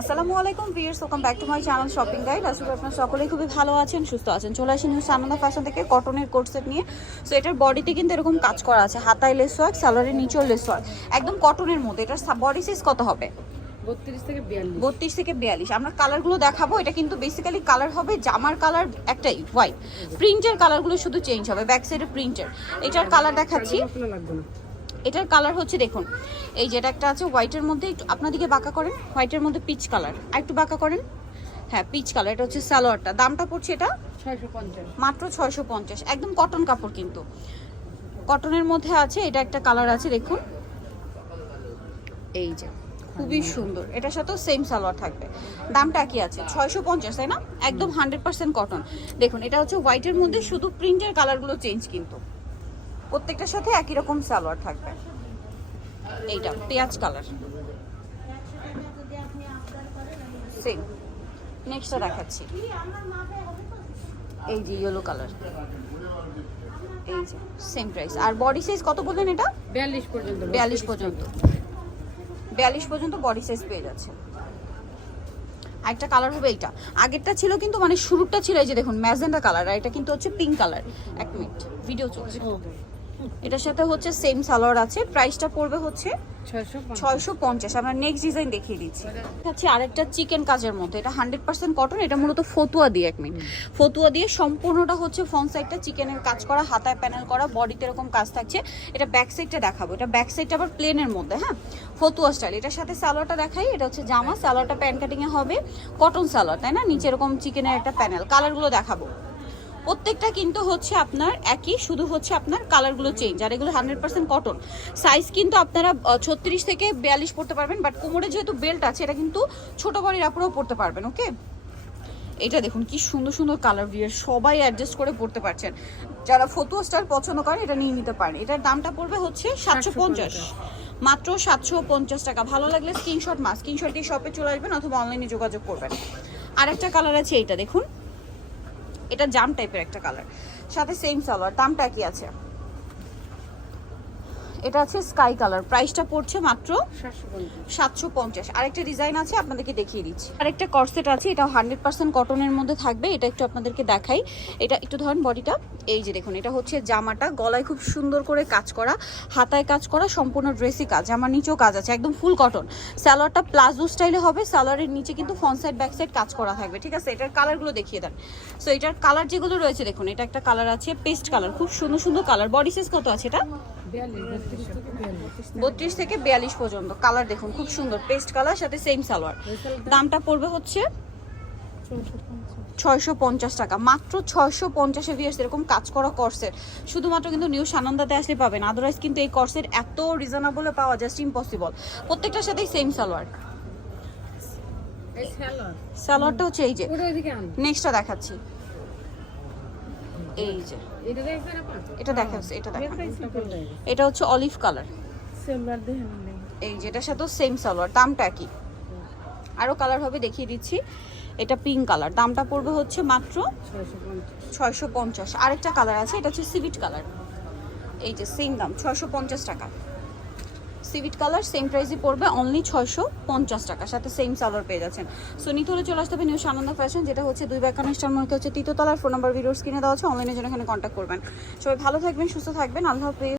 আসসালামু আলাইকুম viewers welcome back to my channel shopping guide করি আপনারা সকলেই খুবই ভালো আছেন সুস্থ আছেন। চলে আসেন হচ্ছে আনন্দ ফ্যাশন থেকে কটনের কোট সেট নিয়ে। সো এটার বডিতে কিন্তু এরকম কাজ করা আছে। হাতায় লেস ওয়ার্ক সালোয়ারের নিচেও লেস ওয়ার্ক একদম কটনের মধ্যে। এটার বডি সাইজ কত হবে? বত্রিশ থেকে বিয়াল্লিশ। আমরা কালারগুলো দেখাবো। এটা কিন্তু বেসিক্যালি কালার হবে জামার কালার একটাই হোয়াইট প্রিন্টের কালারগুলো শুধু চেঞ্জ হবে ব্যাক সাইডে প্রিন্টের এটার কালার দেখাচ্ছি। এটার কালার হচ্ছে দেখুন এই যেটা একটা আছে হোয়াইটের মধ্যে একটু আপনাদিকে বাঁকা করেন হোয়াইটের মধ্যে পিচ কালার আর একটু বাঁকা করেন হ্যাঁ পিচ কালার এটা হচ্ছে সালোয়ারটা দামটা পড়ছে এটা মাত্র ছয়শো পঞ্চাশ একদম কটন কাপড় কিন্তু। কটনের মধ্যে আছে এটা একটা কালার আছে দেখুন। এই যে খুবই সুন্দর এটার সাথেও সেম সালোয়ার থাকবে। দামটা কি আছে ছয়শো পঞ্চাশ তাই না? একদম হান্ড্রেড পার্সেন্ট কটন দেখুন এটা হচ্ছে হোয়াইটের মধ্যে শুধু প্রিন্টের কালারগুলো চেঞ্জ কিন্তু। প্রত্যেকটার সাথে একই রকম সালোয়ার থাকবে। এইটা পেঁয়াজ কালার। সেম নেক্সটটা দেখাচ্ছি। এই যে ইয়েলো কালার এই যে সেম প্রাইস আর বডি সাইজ কত বললেন এটা? বিয়াল্লিশ পর্যন্ত। বিয়াল্লিশ পর্যন্ত। বিয়াল্লিশ পর্যন্ত বডি সাইজ পেয়ে যাচ্ছে। আরেকটা কালার হবে এইটা। আগেরটা ছিল কিন্তু মানে শুরুটা ছিল এই যে দেখুন ম্যাজেন্ডা কালার আর এটা কিন্তু হচ্ছে পিঙ্ক কালার এক মিনিট ভিডিও চলছে। এটার সাথে হচ্ছে সেম সালোয়ার আছে। প্রাইসটা পড়বে হচ্ছে ছয়শো পঞ্চাশ। আমরা নেক্সট ডিজাইন দেখিয়ে দিচ্ছি। আরেকটা চিকেন কাজের এটা হান্ড্রেড পার্সেন্ট কটন এটা মূলত ফতুয়া দিয়ে এক মিনিট ফতুয়া দিয়ে সম্পূর্ণটা হচ্ছে ফ্রন্ট সাইডটা চিকেনের কাজ করা হাতায় প্যানেল করা বডিতে এরকম কাজ থাকছে। এটা ব্যাক সাইডটা দেখাবো। এটা ব্যাক সাইডটা আবার প্লেনের মধ্যে হ্যাঁ? ফতুয়া স্টাইল এটার সাথে সালোয়ারটা দেখাই। এটা হচ্ছে জামা। সালোয়ারটা প্যান কাটিংয়ে হবে। কটন সালোয়ার তাই না? নিচে এরকম চিকেনের একটা প্যানেল কালারগুলো দেখাবো। প্রত্যেকটা কিন্তু হচ্ছে আপনার একই শুধু হচ্ছে আপনার কালারগুলো চেঞ্জ আর এগুলো হান্ড্রেড পার্সেন্ট কটন সাইজ কিন্তু আপনারা ছত্রিশ থেকে বিয়াল্লিশ পড়তে পারবেন বাট কোমরে যেহেতু বেল্ট আছে এটা কিন্তু ছোট বড়ির আপুরাও পড়তে পারবেন ওকে এটা দেখুন কি সুন্দর সুন্দর কালার বিয়ার সবাই অ্যাডজাস্ট করে পড়তে পারছেন। যারা ফটো স্টার পছন্দ করে এটা নিয়ে নিতে পারেন। এটার দামটা পড়বে হচ্ছে সাতশো পঞ্চাশ। মাত্র সাতশো পঞ্চাশ টাকা। ভালো লাগলে স্ক্রিনশট মাস। স্ক্রিনশট দিয়ে শপে চলে আসবেন অথবা অনলাইনে যোগাযোগ করবেন। আর একটা কালার আছে এইটা দেখুন। এটা জাম টাইপের একটা কালার সাথে সেম সালোয়ার দামটা কি আছে? এটা আছে স্কাই কালার। প্রাইসটা পড়ছে মাত্র সাতশো পঞ্চাশ। আরেকটা ডিজাইন আছে আপনাদেরকে দেখিয়ে দিচ্ছি। আরেকটা কর্সেট আছে এটা হান্ড্রেড পার্সেন্ট কটনের মধ্যে থাকবে এটা একটু আপনাদেরকে দেখাই। এটা একটু ধরেন বডিটা এই যে দেখুন এটা হচ্ছে জামাটা গলায় খুব সুন্দর করে কাজ করা হাতায় কাজ করা সম্পূর্ণ ড্রেসই কাজ জামার নিচেও কাজ আছে একদম ফুল কটন সালোয়ারটা প্লাজো স্টাইলে হবে সালোয়ারের নিচে কিন্তু ফ্রন্ট সাইড ব্যাক সাইড কাজ করা থাকবে ঠিক আছে? এটার কালারগুলো দেখিয়ে দেন। সো এটার কালার যেগুলো রয়েছে দেখুন এটা একটা কালার আছে পেস্ট কালার খুব সুন্দর সুন্দর কালার বডি সাইজ কত আছে এটা? বত্রিশ থেকে বিয়াল্লিশ পর্যন্ত। কালার দেখুন খুব সুন্দর। পেস্ট কালার সাথে সেম সালোয়ার। দামটা পড়বে হচ্ছে ছয়শো পঞ্চাশ টাকা। মাত্র ছয়শো পঞ্চাশে ভিয়ার্স এরকম কাজ করা কর্সের শুধুমাত্র কিন্তু নিউ সানন্দাতে আসলে পাবেন। আদারওয়াইজ কিন্তু এই কর্সের এত রিজনেবলে পাওয়া জাস্ট ইম্পসিবল প্রত্যেকটার সাথেই সেম সালোয়ার। সালোয়ারটা হচ্ছে এই যে। নেক্সটটা দেখাচ্ছি। এই যে। এটা দেখবেন এটা দেখাচ্ছে এটা দেখান। এটা কোন জায়গা এটা হচ্ছে অলিভ কালার এই যে এটার যেটার সাথেও সেম সালোয়ার দামটা কি আরও কালার হবে দেখিয়ে দিচ্ছি। এটা পিঙ্ক কালার দামটা পড়বে হচ্ছে মাত্র ছয়শো পঞ্চাশ। ছয়শো পঞ্চাশ। আরেকটা কালার আছে এটা হচ্ছে সিভিট কালার এই যে সেম দাম ছয়শো পঞ্চাশ টাকা। সিভিট কালার সেম প্রাইসই পড়বে অনলি ছয়শো পঞ্চাশ টাকা। সাথে সেম সালোয়ার পেয়ে যাচ্ছেন। সো নিতে হলে চলে আসতে হবে নিউ সানন্দ ফ্যাশন যেটা হচ্ছে দুই ব্যাকান স্টার মনে হচ্ছে তৃতীয়তলার ফোন নাম্বার ভিডিওস কিনে দেওয়া হচ্ছে অনলাইনে জন্য এখানে কন্ট্যাক্ট করবেন। সবাই ভালো থাকবেন, সুস্থ থাকবেন। আল্লাহ